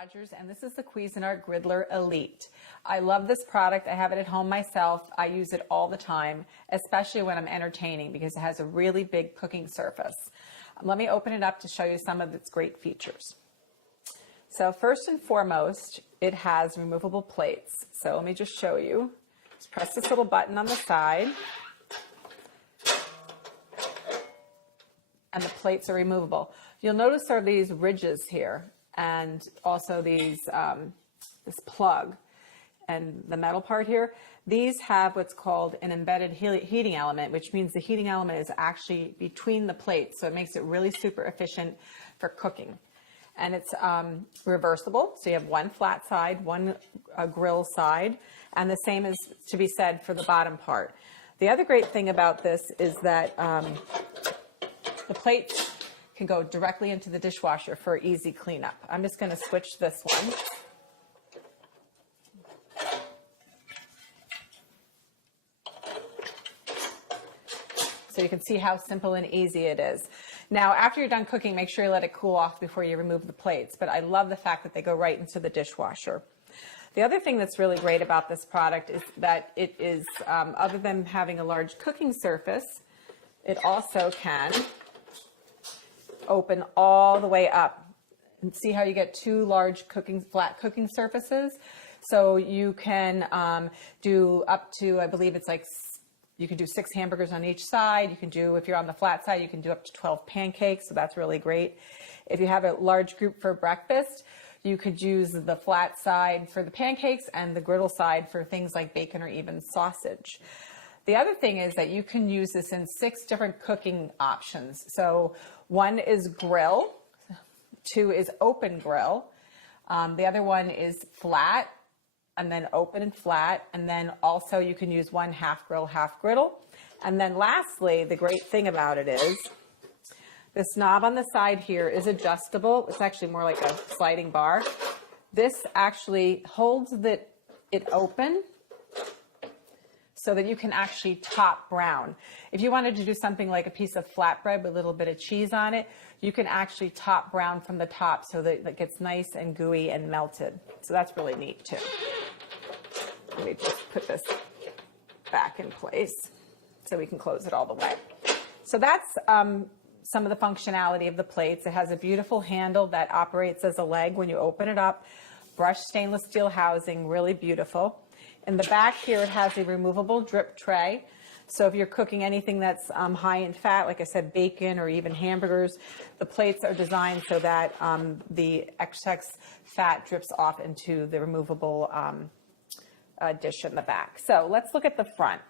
Rogers, and this is the Cuisinart Griddler Elite. I love this product. I have it at home myself. I use it all the time, especially when I'm entertaining because it has a really big cooking surface. Let me open it up to show you some of its great features. So first and foremost, it has removable plates. So let me just show you. Just press this little button on the side, and the plates are removable. You'll notice there are these ridges here, and also these this plug and the metal part here. These have what's called an embedded heating element, which means the heating element is actually between the plates, so it makes it really super efficient for cooking. And it's reversible, so you have one flat side, one grill side, and the same is to be said for the bottom part. The other great thing about this is that the plates can go directly into the dishwasher for easy cleanup. I'm just going to switch this one. So you can see how simple and easy it is. Now, after you're done cooking, make sure you let it cool off before you remove the plates. But I love the fact that they go right into the dishwasher. The other thing that's really great about this product is that it is, other than having a large cooking surface, it also can open all the way up. And see how you get two large flat cooking surfaces? So you can do up to, I believe it's like, you can do 6 hamburgers on each side. You can do, if you're on the flat side, you can do up to 12 pancakes, so that's really great. If you have a large group for breakfast, you could use the flat side for the pancakes and the griddle side for things like bacon or even sausage. The other thing is that you can use this in 6 different cooking options. So 1 is grill, 2 is open grill, the other one is flat, and then open and flat, and then also you can use 1 half grill, half griddle. And then lastly, the great thing about it is this knob on the side here is adjustable. It's actually more like a sliding bar. This actually holds it open so that you can actually top brown. If you wanted to do something like a piece of flatbread with a little bit of cheese on it, you can actually top brown from the top so that it gets nice and gooey and melted. So that's really neat too. Let me just put this back in place so we can close it all the way. So that's some of the functionality of the plates. It has a beautiful handle that operates as a leg when you open it up. Brushed stainless steel housing, really beautiful. In the back here, it has a removable drip tray. So if you're cooking anything that's high in fat, like I said, bacon or even hamburgers, the plates are designed so that the excess fat drips off into the removable dish in the back. So let's look at the front.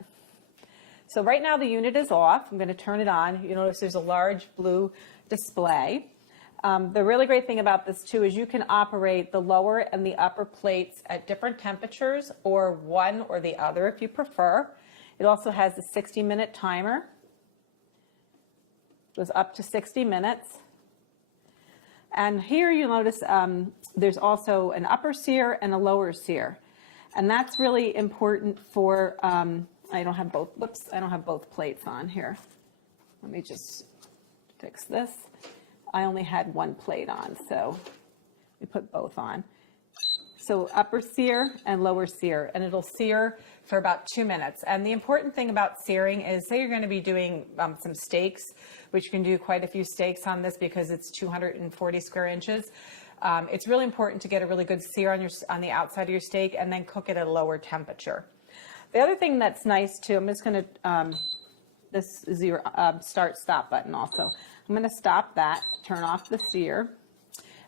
So right now the unit is off. I'm going to turn it on. You notice there's a large blue display. The really great thing about this too is you can operate the lower and the upper plates at different temperatures, or one or the other if you prefer. It also has a 60-minute timer. It goes up to 60 minutes. And here you'll notice there's also an upper sear and a lower sear. And that's really important for, I don't have both plates on here. Let me just fix this. I only had 1 plate on, so we put both on. So upper sear and lower sear, and it'll sear for about 2 minutes. And the important thing about searing is, say you're going to be doing some steaks, which you can do quite a few steaks on this because it's 240 square inches. It's really important to get a really good sear on the outside of your steak and then cook it at a lower temperature. The other thing that's nice too, I'm just going to, this is your start-stop button also. I'm going to stop that, turn off the sear,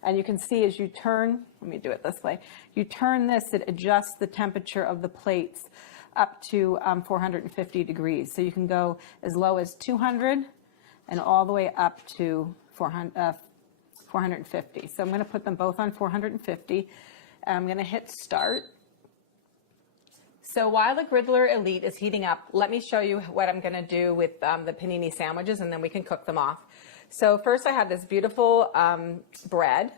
and you can see as you turn, let me do it this way, you turn this, it adjusts the temperature of the plates up to 450 degrees. So you can go as low as 200 and all the way up to 450. So I'm going to put them both on 450. I'm going to hit start. So while the Griddler Elite is heating up, let me show you what I'm going to do with the panini sandwiches, and then we can cook them off. So first I have this beautiful bread.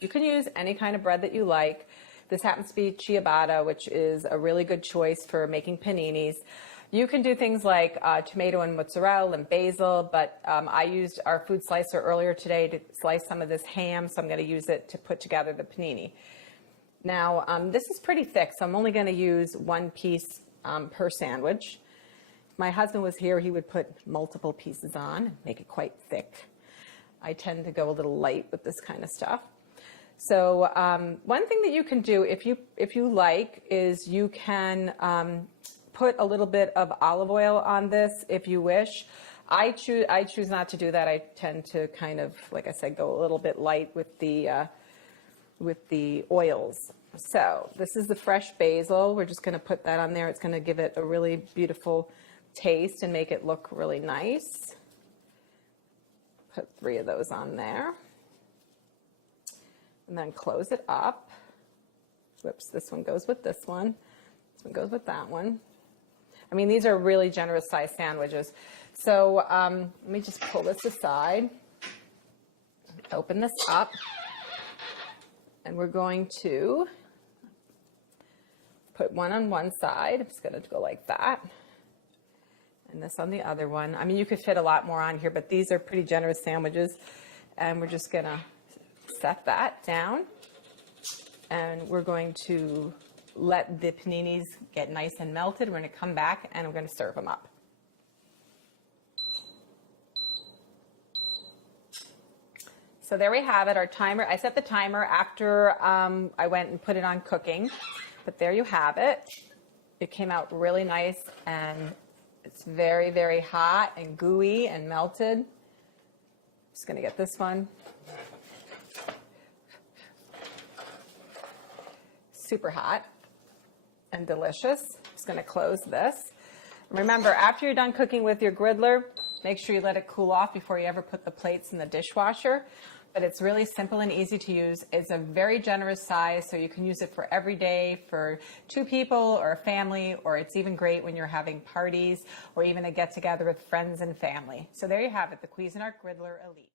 You can use any kind of bread that you like. This happens to be ciabatta, which is a really good choice for making paninis. You can do things like tomato and mozzarella and basil, but I used our food slicer earlier today to slice some of this ham, so I'm going to use it to put together the panini. Now, this is pretty thick, so I'm only going to use one piece per sandwich. If my husband was here, he would put multiple pieces on and make it quite thick. I tend to go a little light with this kind of stuff. So one thing that you can do if you like is you can put a little bit of olive oil on this if you wish. I choose not to do that. I tend to kind of, like I said, go a little bit light with the oils. So this is the fresh basil. We're just going to put that on there. It's going to give it a really beautiful taste and make it look really nice. Put 3 of those on there. And then close it up. Whoops, this one goes with this one. This one goes with that one. I mean, these are really generous sized sandwiches. So let me just pull this aside, open this up, and we're going to put one on one side. I'm just going to go like that. And this on the other one. I mean, you could fit a lot more on here, but these are pretty generous sandwiches. And we're just going to set that down. And we're going to let the paninis get nice and melted. We're going to come back and we're going to serve them up. So there we have it, our timer. I set the timer after I went and put it on cooking, but there you have it. It came out really nice and it's very, very hot and gooey and melted. Just going to get this one. Super hot and delicious. Just going to close this. Remember, after you're done cooking with your griddler, make sure you let it cool off before you ever put the plates in the dishwasher. But it's really simple and easy to use. It's a very generous size, so you can use it for every day for 2 people or a family, or it's even great when you're having parties or even a get-together with friends and family. So there you have it, the Cuisinart Griddler Elite.